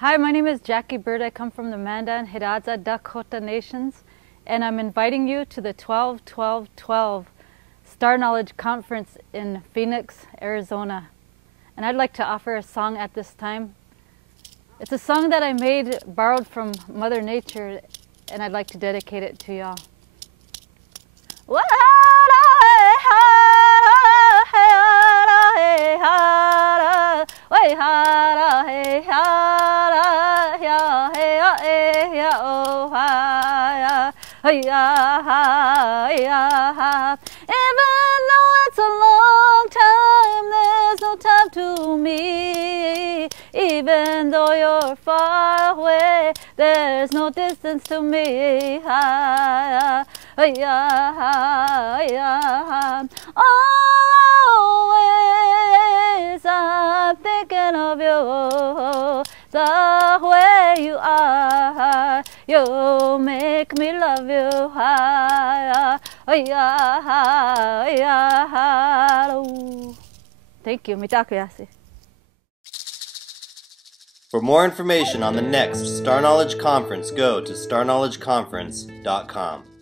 Hi, my name is Jackie Bird. I come from the Mandan, Hidatsa, Dakota nations, and I'm inviting you to the 12-12-12 Star Knowledge Conference in Phoenix, Arizona. And I'd like to offer a song at this time. It's a song that I made, borrowed from Mother Nature, and I'd like to dedicate it to y'all. Even though it's a long time, there's no time to me. Even though you're far away, there's no distance to me. Always I'm thinking of you, the way you are. You make me love you. Thank you. Mitakuyasi. For more information on the next Star Knowledge Conference, go to starknowledgeconference.c.